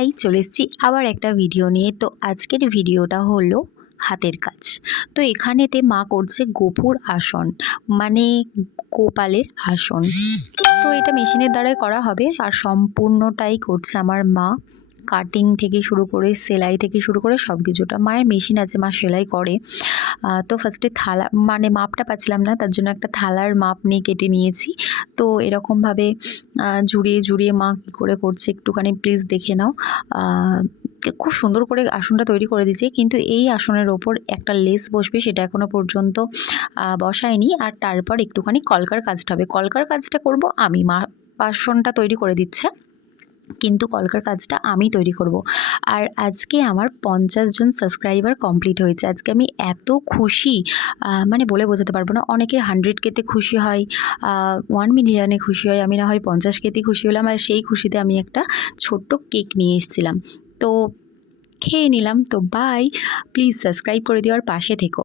High, চলে এসেছি আবার একটা ভিডিও নিয়ে। তো আজকের ভিডিওটা হলো হাতের কাজ। তো এখানেতে মা করছে গোপুর আসন, মানে গোপালের আসন। তো এটা মেশিনের দ্বারাই করা হবে আর সম্পূর্ণটাই করছে আমার মা। কাটিং থেকে শুরু করে সেলাই থেকে শুরু করে সব কিছুটা মায়ের মেশিন আছে, মা সেলাই করে। তো ফার্স্টে থালা মানে মাপটা পাচ্ছিলাম না, তার জন্য একটা থালার মাপ নিয়ে কেটে নিয়েছি। তো এরকমভাবে জুড়িয়ে জুড়িয়ে মা কী করে করছে একটুখানি প্লিজ দেখে নাও। খুব সুন্দর করে আসনটা তৈরি করে দিয়েছে, কিন্তু এই আসনের ওপর একটা লেস বসবে, সেটা এখনও পর্যন্ত বসায়নি। আর তারপর একটুখানি কলকার কাজটা হবে, কলকার কাজটা করব আমি, মা আসনটা তৈরি করে দিচ্ছে কিন্তু কলকার কাজটা আমি তৈরি করব। আর আজকে আমার 50 জন সাবস্ক্রাইবার কমপ্লিট হয়েছে। আজকে আমি এত খুশি, মানে বলে বোঝাতে পারবো না। অনেকের 100K-তে খুশি হয়, 1 মিলিয়নে খুশি হয়, আমি না হয় 50K-তে খুশি হলাম। আর সেই খুশিতে আমি একটা ছোট্ট কেক নিয়ে এসেছিলাম, তো খেয়ে নিলাম। তো বাই, প্লিজ সাবস্ক্রাইব করে দিও আর পাশে থেকো।